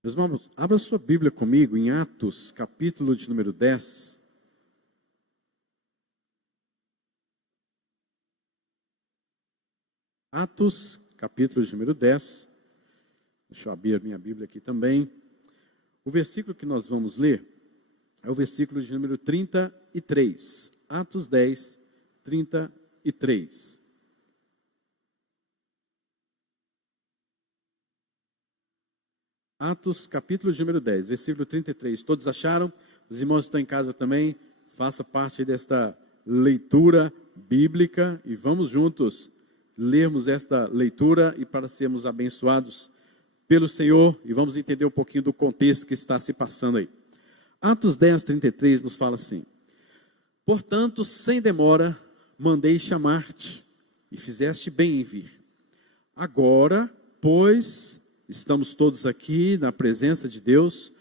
Meus irmãos, abra sua Bíblia comigo em Atos, capítulo de número 10. Atos, capítulo de número 10. Deixa eu abrir a minha Bíblia aqui também. O versículo que nós vamos ler é o versículo de número 33. Atos 10, 33. Atos, capítulo de número 10, versículo 33. Todos acharam? Os irmãos estão em casa também? Faça parte desta leitura bíblica e vamos juntos lermos esta leitura e para sermos abençoados pelo Senhor e vamos entender um pouquinho do contexto que está se passando aí. Atos 10, 33 nos fala assim: portanto, sem demora, mandei chamar-te e fizeste bem em vir. Agora, pois, estamos todos aqui na presença de Deus,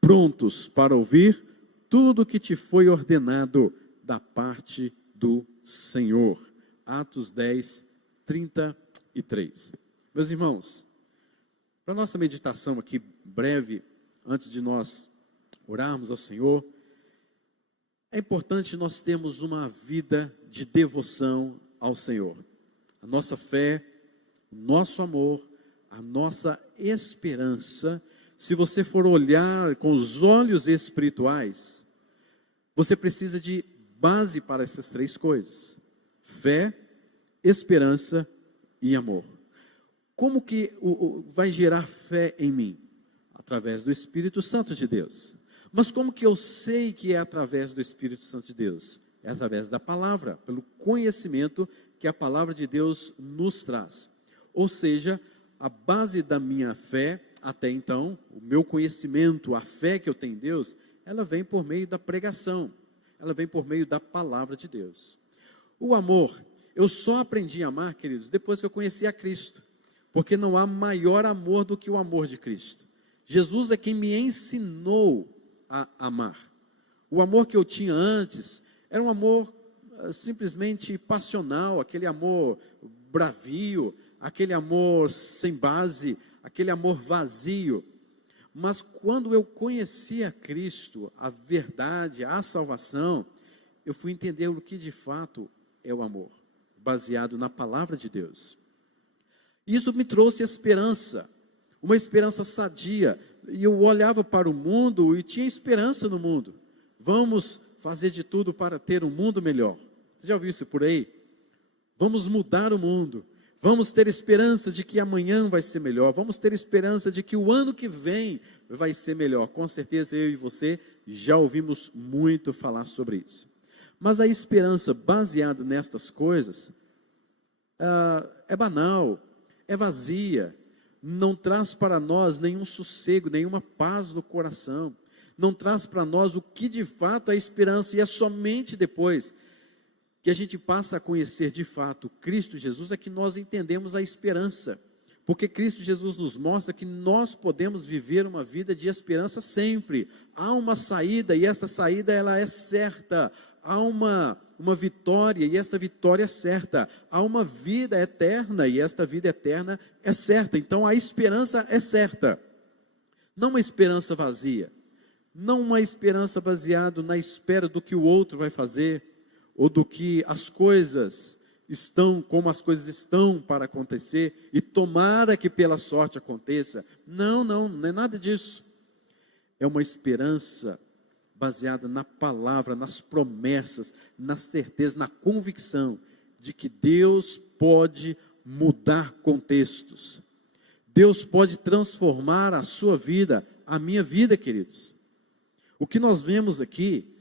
prontos para ouvir tudo o que te foi ordenado da parte do Senhor. Atos 10, 33. Meus irmãos, para nossa meditação aqui breve, antes de nós orarmos ao Senhor, é importante nós termos uma vida de devoção ao Senhor. A nossa fé, o nosso amor, a nossa esperança, se você for olhar com os olhos espirituais, você precisa de base para essas três coisas: fé, esperança e amor. Como que vai gerar fé em mim? Através do Espírito Santo de Deus. Mas como que eu sei que é através do Espírito Santo de Deus? É através da palavra, pelo conhecimento que a palavra de Deus nos traz. Ou seja, a base da minha fé, até então, o meu conhecimento, a fé que eu tenho em Deus, ela vem por meio da pregação, ela vem por meio da palavra de Deus. O amor, eu só aprendi a amar, queridos, depois que eu conheci a Cristo, porque não há maior amor do que o amor de Cristo. Jesus é quem me ensinou a amar. O amor que eu tinha antes era um amor simplesmente passional, aquele amor bravio, aquele amor sem base, aquele amor vazio. Mas quando eu conheci a Cristo, a verdade, a salvação, eu fui entender o que de fato é o amor, baseado na palavra de Deus. Isso me trouxe esperança, uma esperança sadia, e eu olhava para o mundo e tinha esperança no mundo. Vamos fazer de tudo para ter um mundo melhor. Você já ouviu isso por aí? Vamos mudar o mundo. Vamos ter esperança de que amanhã vai ser melhor. Vamos ter esperança de que o ano que vem vai ser melhor. Com certeza eu e você já ouvimos muito falar sobre isso. Mas a esperança baseada nestas coisas é banal, é vazia, não traz para nós nenhum sossego, nenhuma paz no coração. Não traz para nós o que de fato é esperança, e é somente depois que a gente passa a conhecer de fato Cristo Jesus, é que nós entendemos a esperança, porque Cristo Jesus nos mostra que nós podemos viver uma vida de esperança sempre. Há uma saída, e esta saída ela é certa. Há uma vitória, e esta vitória é certa. Há uma vida eterna, e esta vida eterna é certa. Então a esperança é certa, não uma esperança vazia, não uma esperança baseada na espera do que o outro vai fazer, ou do que as coisas estão, como as coisas estão para acontecer, e tomara que pela sorte aconteça. Não é nada disso. É uma esperança baseada na palavra, nas promessas, na certeza, na convicção de que Deus pode mudar contextos. Deus pode transformar a sua vida, a minha vida, queridos. O que nós vemos aqui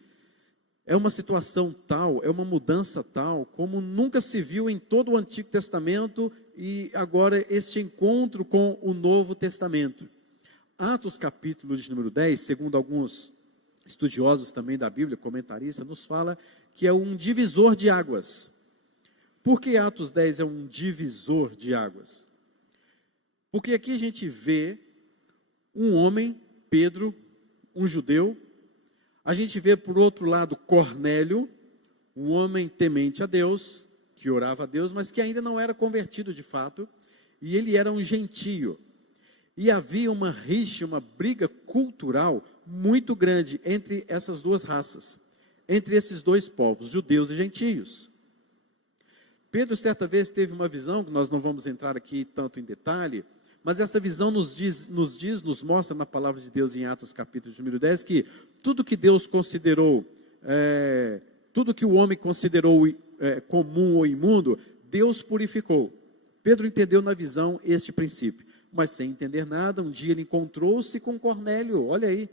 é uma situação tal, é uma mudança tal, como nunca se viu em todo o Antigo Testamento, e agora este encontro com o Novo Testamento. Atos capítulo de número 10, segundo alguns estudiosos também da Bíblia, comentaristas, nos fala que é um divisor de águas. Por que Atos 10 é um divisor de águas? Porque aqui a gente vê um homem, Pedro, um judeu. A gente vê por outro lado Cornélio, um homem temente a Deus, que orava a Deus, mas que ainda não era convertido de fato, e ele era um gentio. E havia uma rixa, uma briga cultural muito grande entre essas duas raças, entre esses dois povos, judeus e gentios. Pedro, certa vez, teve uma visão, que nós não vamos entrar aqui tanto em detalhe, mas esta visão nos mostra na palavra de Deus em Atos capítulo número 10, que tudo que Deus considerou, tudo que o homem considerou comum ou imundo, Deus purificou. Pedro entendeu na visão este princípio, mas sem entender nada, um dia ele encontrou-se com Cornélio, olha aí,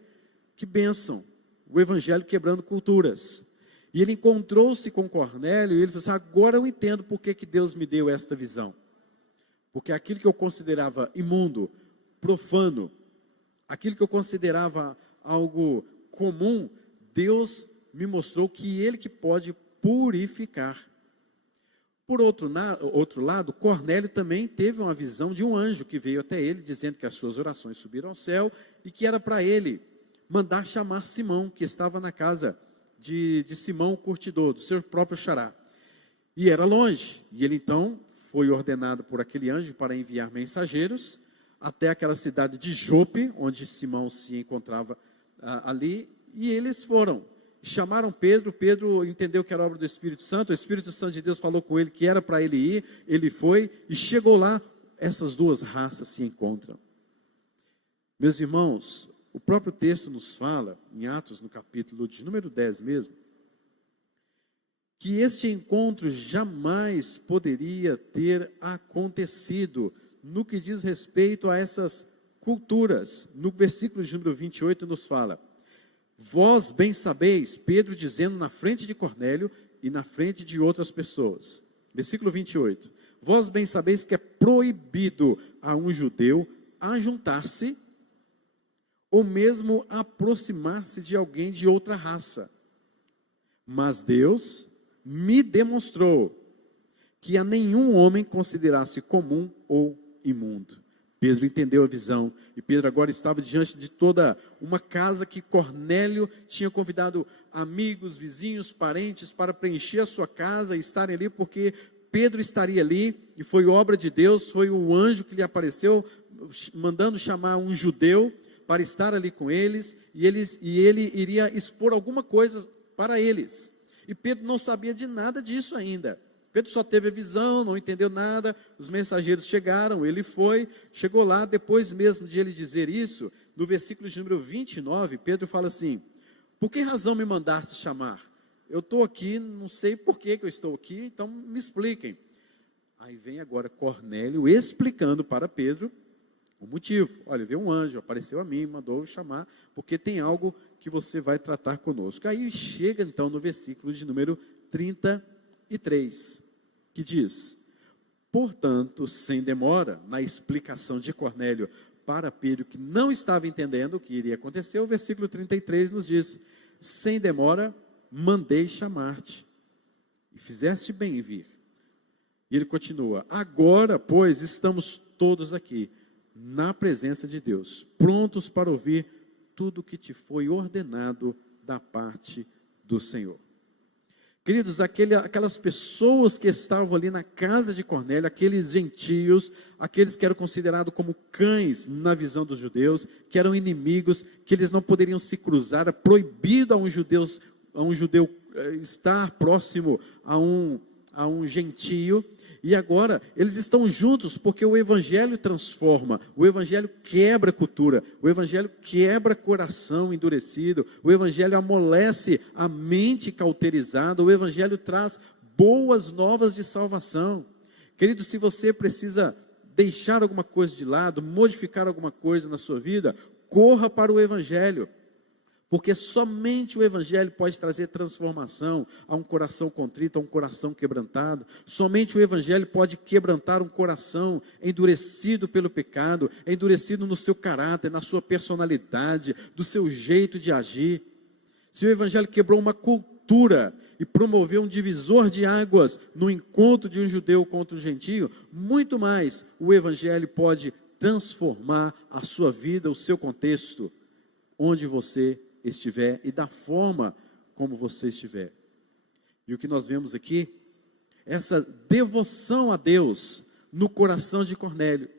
que bênção, o evangelho quebrando culturas. E ele encontrou-se com Cornélio e ele falou assim: agora eu entendo por que Deus me deu esta visão. Porque aquilo que eu considerava imundo, profano, aquilo que eu considerava algo comum, Deus me mostrou que Ele que pode purificar. Por outro lado, Cornélio também teve uma visão de um anjo que veio até ele, dizendo que as suas orações subiram ao céu e que era para ele mandar chamar Simão, que estava na casa de Simão o curtidor, do seu próprio xará. E era longe, e ele então foi ordenado por aquele anjo para enviar mensageiros até aquela cidade de Jope, onde Simão se encontrava ali, e eles foram. Chamaram Pedro, Pedro entendeu que era obra do Espírito Santo, o Espírito Santo de Deus falou com ele que era para ele ir, ele foi, e chegou lá, essas duas raças se encontram. Meus irmãos, o próprio texto nos fala, em Atos, no capítulo de número 10 mesmo, que este encontro jamais poderia ter acontecido no que diz respeito a essas culturas. No versículo de número 28 nos fala: vós bem sabeis, Pedro dizendo na frente de Cornélio e na frente de outras pessoas. Versículo 28. Vós bem sabeis que é proibido a um judeu ajuntar-se ou mesmo aproximar-se de alguém de outra raça. Mas Deus me demonstrou que a nenhum homem considerasse comum ou imundo. Pedro entendeu a visão, e Pedro agora estava diante de toda uma casa que Cornélio tinha convidado amigos, vizinhos, parentes para preencher a sua casa e estarem ali, porque Pedro estaria ali, e foi obra de Deus, foi o anjo que lhe apareceu, mandando chamar um judeu para estar ali com eles, e ele iria expor alguma coisa para eles. E Pedro não sabia de nada disso ainda. Pedro só teve a visão, não entendeu nada, os mensageiros chegaram, ele foi, chegou lá, depois mesmo de ele dizer isso, no versículo de número 29, Pedro fala assim: por que razão me mandaste chamar? Eu estou aqui, não sei por que eu estou aqui, então me expliquem. Aí vem agora Cornélio explicando para Pedro o motivo. Olha, veio um anjo, apareceu a mim, mandou chamar, porque tem algo que você vai tratar conosco. Aí chega então no versículo de número 33, que diz: portanto, sem demora, na explicação de Cornélio para Pedro, que não estava entendendo o que iria acontecer, o versículo 33 nos diz: sem demora, mandei chamar-te, e fizeste bem em vir. E ele continua: agora, pois, estamos todos aqui, na presença de Deus, prontos para ouvir tudo o que te foi ordenado da parte do Senhor. Queridos, aquelas pessoas que estavam ali na casa de Cornélio, aqueles gentios, aqueles que eram considerados como cães na visão dos judeus, que eram inimigos, que eles não poderiam se cruzar, era proibido a um judeu estar próximo a um gentio. E agora, eles estão juntos porque o Evangelho transforma, o Evangelho quebra cultura, o Evangelho quebra coração endurecido, o Evangelho amolece a mente cauterizada, o Evangelho traz boas novas de salvação. Querido, se você precisa deixar alguma coisa de lado, modificar alguma coisa na sua vida, corra para o Evangelho. Porque somente o Evangelho pode trazer transformação a um coração contrito, a um coração quebrantado. Somente o Evangelho pode quebrantar um coração endurecido pelo pecado, endurecido no seu caráter, na sua personalidade, do seu jeito de agir. Se o Evangelho quebrou uma cultura e promoveu um divisor de águas no encontro de um judeu contra um gentio, muito mais o Evangelho pode transformar a sua vida, o seu contexto, onde você estiver e da forma como você estiver. E o que nós vemos aqui, essa devoção a Deus no coração de Cornélio.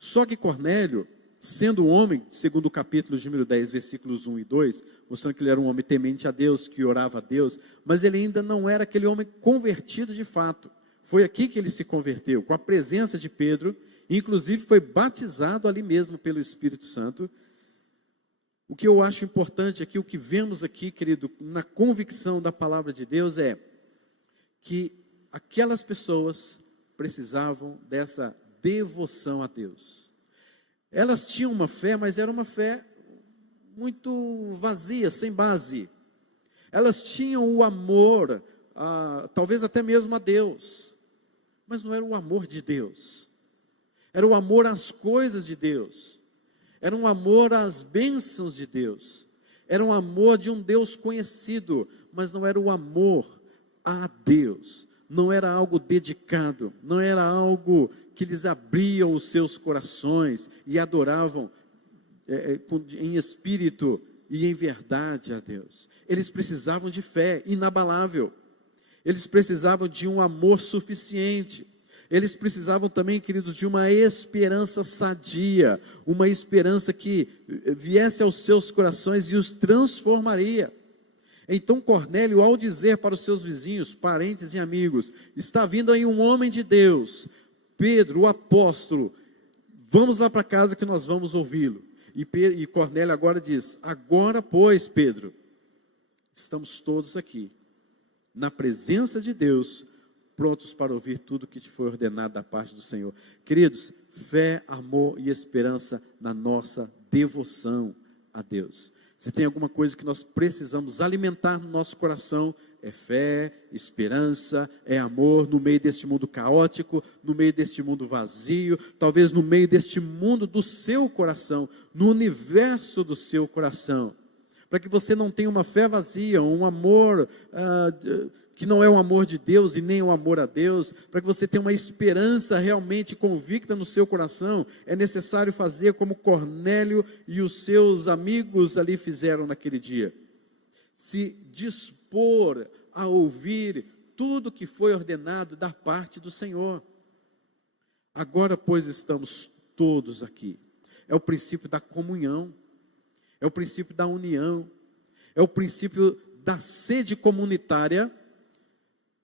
Só que Cornélio Sendo homem, segundo o capítulo de número 10, versículos 1 e 2, mostrando que ele era um homem temente a Deus, que orava a Deus, mas ele ainda não era aquele homem convertido de fato. Foi aqui que ele se converteu, com a presença de Pedro, e inclusive foi batizado ali mesmo pelo Espírito Santo. O que eu acho importante aqui, o que vemos aqui, querido, na convicção da palavra de Deus é que aquelas pessoas precisavam dessa devoção a Deus. Elas tinham uma fé, mas era uma fé muito vazia, sem base. Elas tinham o amor, talvez até mesmo a Deus, mas não era o amor de Deus. Era o amor às coisas de Deus. Era um amor às bênçãos de Deus. Era um amor de um Deus conhecido, mas não era o amor a Deus. Não era algo dedicado, não era algo que lhes abria os seus corações e adoravam em espírito e em verdade a Deus. Eles precisavam de fé inabalável. Eles precisavam de um amor suficiente. Eles precisavam também, queridos, de uma esperança sadia, uma esperança que viesse aos seus corações e os transformaria. Então Cornélio, ao dizer para os seus vizinhos, parentes e amigos, está vindo aí um homem de Deus, Pedro, o apóstolo, vamos lá para casa que nós vamos ouvi-lo. E Cornélio agora diz, agora pois, Pedro, estamos todos aqui, na presença de Deus, prontos para ouvir tudo que te foi ordenado da parte do Senhor. Queridos, fé, amor e esperança na nossa devoção a Deus. Se tem alguma coisa que nós precisamos alimentar no nosso coração, é fé, esperança, é amor no meio deste mundo caótico, no meio deste mundo vazio, talvez no meio deste mundo do seu coração, no universo do seu coração. Para que você não tenha uma fé vazia, um amor que não é o amor de Deus e nem o amor a Deus, para que você tenha uma esperança realmente convicta no seu coração, é necessário fazer como Cornélio e os seus amigos ali fizeram naquele dia. Se dispor a ouvir tudo que foi ordenado da parte do Senhor. Agora, pois, estamos todos aqui. É o princípio da comunhão, é o princípio da união, é o princípio da sede comunitária,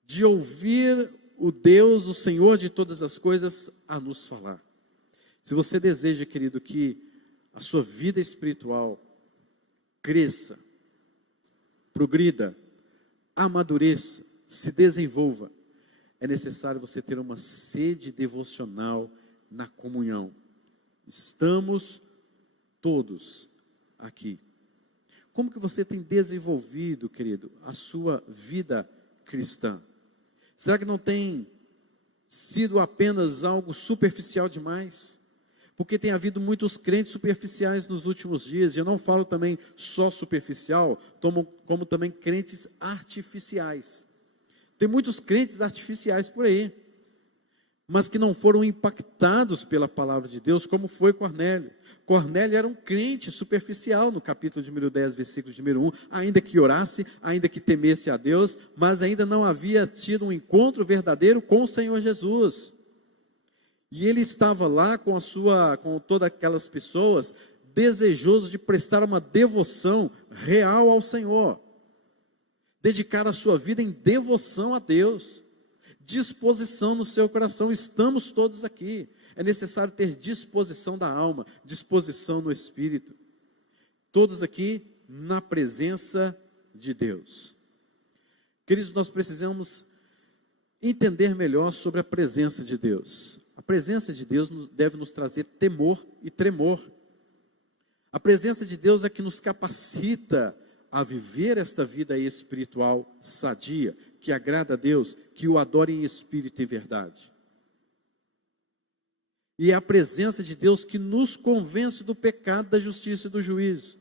de ouvir o Deus, o Senhor de todas as coisas, a nos falar. Se você deseja, querido, que a sua vida espiritual cresça, progrida, amadureça, se desenvolva, é necessário você ter uma sede devocional na comunhão. Estamos todos aqui. Como que você tem desenvolvido, querido, a sua vida cristã? Será que não tem sido apenas algo superficial demais? Porque tem havido muitos crentes superficiais nos últimos dias, e eu não falo também só superficial, como também crentes artificiais. Tem muitos crentes artificiais por aí, mas que não foram impactados pela palavra de Deus, como foi Cornélio. Cornélio era um crente superficial, no capítulo de número 10, versículo de número 1, ainda que orasse, ainda que temesse a Deus, mas ainda não havia tido um encontro verdadeiro com o Senhor Jesus. E ele estava lá com todas aquelas pessoas, desejoso de prestar uma devoção real ao Senhor, dedicar a sua vida em devoção a Deus, disposição no seu coração. Estamos todos aqui. É necessário ter disposição da alma, disposição no espírito. Todos aqui na presença de Deus. Queridos, nós precisamos entender melhor sobre a presença de Deus. A presença de Deus deve nos trazer temor e tremor. A presença de Deus é que nos capacita a viver esta vida espiritual sadia, que agrada a Deus, que o adore em espírito e verdade. E é a presença de Deus que nos convence do pecado, da justiça e do juízo.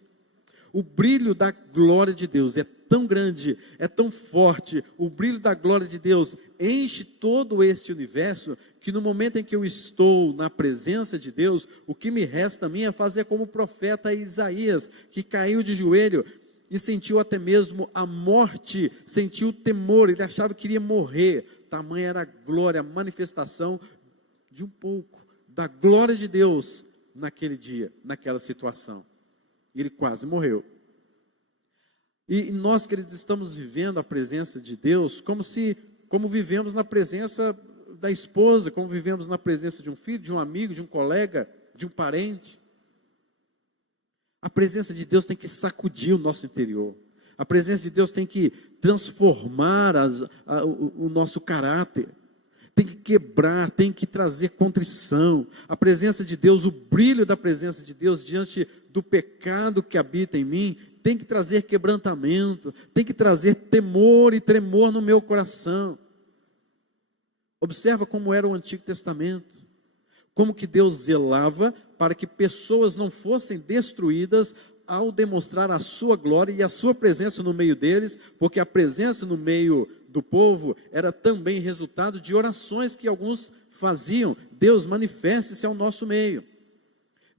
O brilho da glória de Deus é tão grande, é tão forte, o brilho da glória de Deus enche todo este universo, que no momento em que eu estou na presença de Deus, o que me resta a mim é fazer como o profeta Isaías, que caiu de joelho e sentiu até mesmo a morte, sentiu o temor, ele achava que iria morrer, tamanha era a glória, a manifestação de um pouco da glória de Deus naquele dia, naquela situação. Ele quase morreu. E nós, queridos, estamos vivendo a presença de Deus como vivemos na presença da esposa, como vivemos na presença de um filho, de um amigo, de um colega, de um parente. A presença de Deus tem que sacudir o nosso interior. A presença de Deus tem que transformar o nosso caráter. Tem que quebrar, tem que trazer contrição. A presença de Deus, o brilho da presença de Deus diante do pecado que habita em mim, tem que trazer quebrantamento, tem que trazer temor e tremor no meu coração. Observa como era o Antigo Testamento, como que Deus zelava para que pessoas não fossem destruídas ao demonstrar a sua glória e a sua presença no meio deles, porque a presença no meio do povo era também resultado de orações que alguns faziam. Deus, manifeste-se ao nosso meio.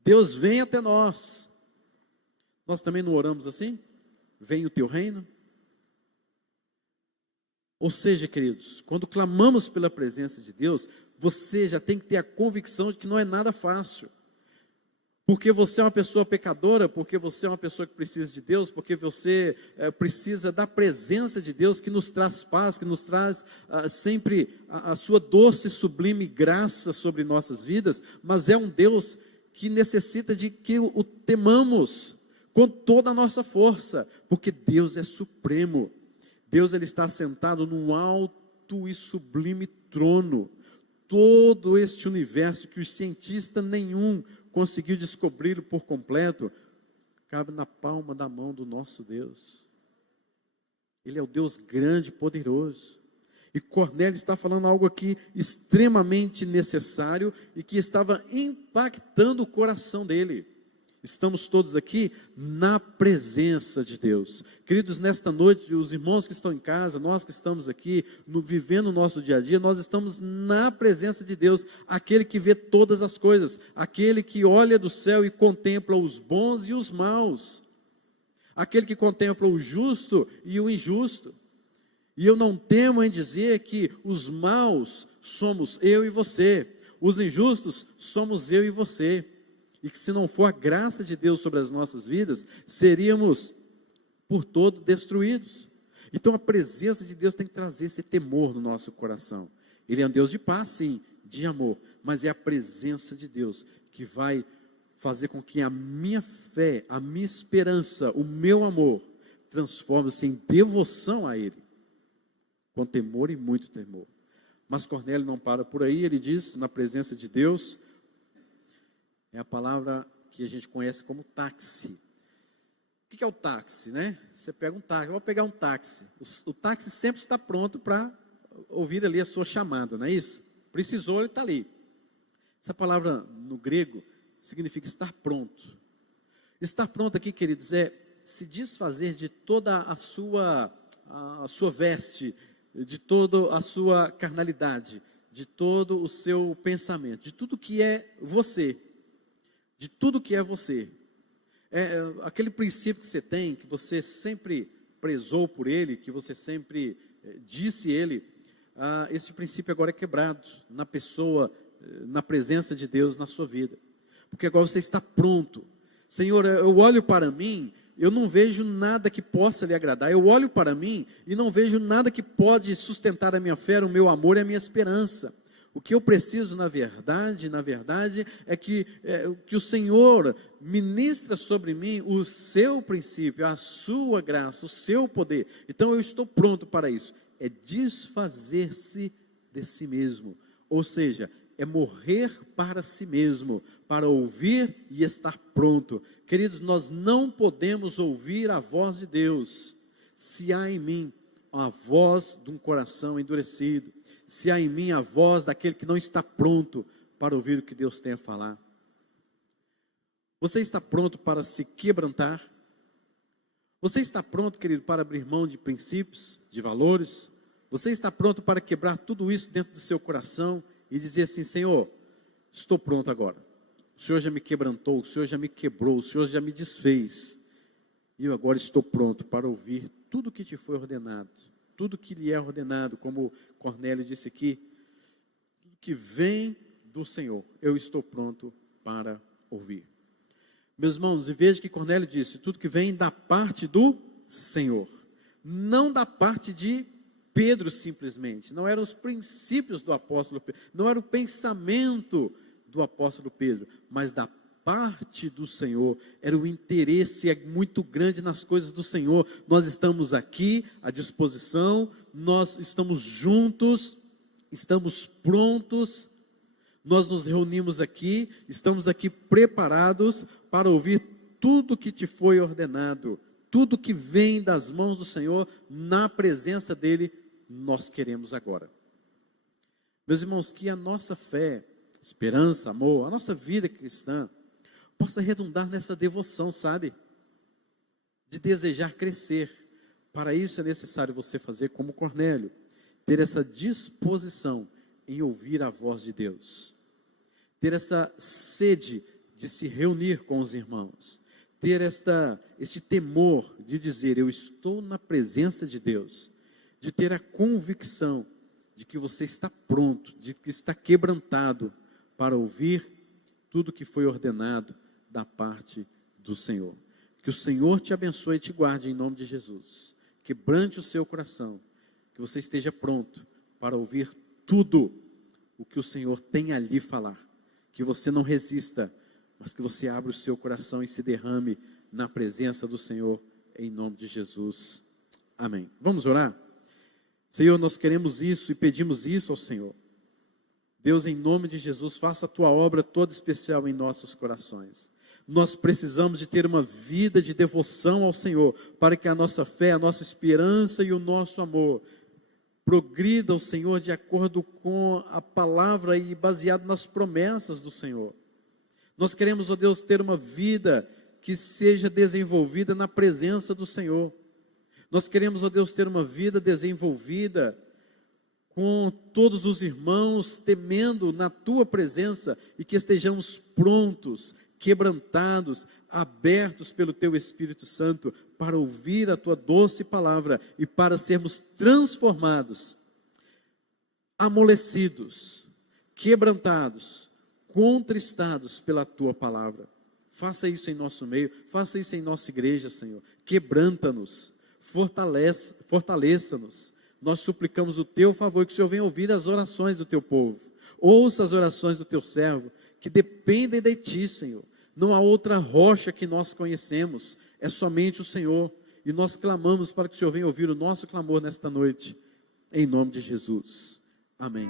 Deus, vem até nós. Nós também não oramos assim? Vem o teu reino? Ou seja, queridos, quando clamamos pela presença de Deus, você já tem que ter a convicção de que não é nada fácil. Porque você é uma pessoa pecadora, porque você é uma pessoa que precisa de Deus, porque você precisa da presença de Deus que nos traz paz, que nos traz sempre a sua doce e sublime graça sobre nossas vidas, mas é um Deus que necessita de que o temamos com toda a nossa força, porque Deus é supremo. Deus, ele está sentado num alto e sublime trono. Todo este universo que o cientista nenhum conseguiu descobri-lo por completo, cabe na palma da mão do nosso Deus. Ele é o Deus grande e poderoso. E Cornélio está falando algo aqui extremamente necessário e que estava impactando o coração dele. Estamos todos aqui na presença de Deus. Queridos, nesta noite, os irmãos que estão em casa, nós que estamos aqui, vivendo o nosso dia a dia, nós estamos na presença de Deus, aquele que vê todas as coisas, aquele que olha do céu e contempla os bons e os maus, aquele que contempla o justo e o injusto. E eu não temo em dizer que os maus somos eu e você, os injustos somos eu e você. E que se não for a graça de Deus sobre as nossas vidas, seríamos por todo destruídos. Então a presença de Deus tem que trazer esse temor no nosso coração. Ele é um Deus de paz, sim, de amor, mas é a presença de Deus que vai fazer com que a minha fé, a minha esperança, o meu amor, transforme-se em devoção a Ele, com temor e muito temor. Mas Cornélio não para por aí, ele diz, na presença de Deus, é a palavra que a gente conhece como táxi. O que é o táxi, né? Você pega um táxi, eu vou pegar um táxi. O táxi sempre está pronto para ouvir ali a sua chamada, não é isso? Precisou, ele está ali. Essa palavra no grego significa estar pronto. Estar pronto aqui, queridos, é se desfazer de toda a sua veste, de toda a sua carnalidade, de todo o seu pensamento, de tudo que é você. De tudo que é você, aquele princípio que você tem, que você sempre prezou por ele, que você sempre disse ele, esse princípio agora é quebrado na pessoa, na presença de Deus na sua vida, porque agora você está pronto. Senhor, eu olho para mim, eu não vejo nada que possa lhe agradar, eu olho para mim e não vejo nada que pode sustentar a minha fé, o meu amor e a minha esperança. O que eu preciso, na verdade, é que o Senhor ministra sobre mim o seu princípio, a sua graça, o seu poder. Então eu estou pronto para isso. É desfazer-se de si mesmo. Ou seja, é morrer para si mesmo, para ouvir e estar pronto. Queridos, nós não podemos ouvir a voz de Deus se há em mim a voz de um coração endurecido. Se há em mim a voz daquele que não está pronto para ouvir o que Deus tem a falar. Você está pronto para se quebrantar? Você está pronto, querido, para abrir mão de princípios, de valores? Você está pronto para quebrar tudo isso dentro do seu coração e dizer assim, Senhor, estou pronto agora. O Senhor já me quebrantou, o Senhor já me quebrou, o Senhor já me desfez. E eu agora estou pronto para ouvir tudo o que te foi ordenado. Tudo que lhe é ordenado, como Cornélio disse aqui, tudo que vem do Senhor, eu estou pronto para ouvir. Meus irmãos, e veja que Cornélio disse, tudo que vem da parte do Senhor, não da parte de Pedro simplesmente, não eram os princípios do apóstolo Pedro, não era o pensamento do apóstolo Pedro, mas da parte do Senhor, era o interesse muito grande nas coisas do Senhor. Nós estamos aqui à disposição, nós estamos juntos, estamos prontos, nós nos reunimos aqui, estamos aqui preparados para ouvir tudo que te foi ordenado, tudo que vem das mãos do Senhor, na presença dEle, nós queremos agora. Meus irmãos, que a nossa fé, esperança, amor, a nossa vida cristã, possa redundar nessa devoção, sabe? De desejar crescer. Para isso é necessário você fazer como Cornélio, ter essa disposição em ouvir a voz de Deus, ter essa sede de se reunir com os irmãos, ter este temor de dizer, eu estou na presença de Deus, de ter a convicção de que você está pronto, de que está quebrantado para ouvir tudo que foi ordenado da parte do Senhor. Que o Senhor te abençoe e te guarde em nome de Jesus. Quebrante o seu coração, que você esteja pronto para ouvir tudo o que o Senhor tem a lhe falar. Que você não resista, mas que você abra o seu coração e se derrame na presença do Senhor, em nome de Jesus. Amém. Vamos orar? Senhor, nós queremos isso e pedimos isso ao Senhor. Deus, em nome de Jesus, faça a tua obra toda especial em nossos corações. Nós precisamos de ter uma vida de devoção ao Senhor, para que a nossa fé, a nossa esperança e o nosso amor progridam, Senhor, de acordo com a palavra e baseado nas promessas do Senhor. Nós queremos, ó Deus, ter uma vida que seja desenvolvida na presença do Senhor. Nós queremos, ó Deus, ter uma vida desenvolvida com todos os irmãos, temendo na Tua presença, e que estejamos prontos, quebrantados, abertos pelo Teu Espírito Santo, para ouvir a Tua doce palavra, e para sermos transformados, amolecidos, quebrantados, contristados pela Tua palavra. Faça isso em nosso meio, faça isso em nossa igreja, Senhor. Quebranta-nos, fortaleça-nos. Nós suplicamos o Teu favor, que o Senhor venha ouvir as orações do Teu povo. Ouça as orações do Teu servo, que dependem de Ti, Senhor. Não há outra rocha que nós conhecemos, é somente o Senhor. E nós clamamos para que o Senhor venha ouvir o nosso clamor nesta noite, em nome de Jesus. Amém.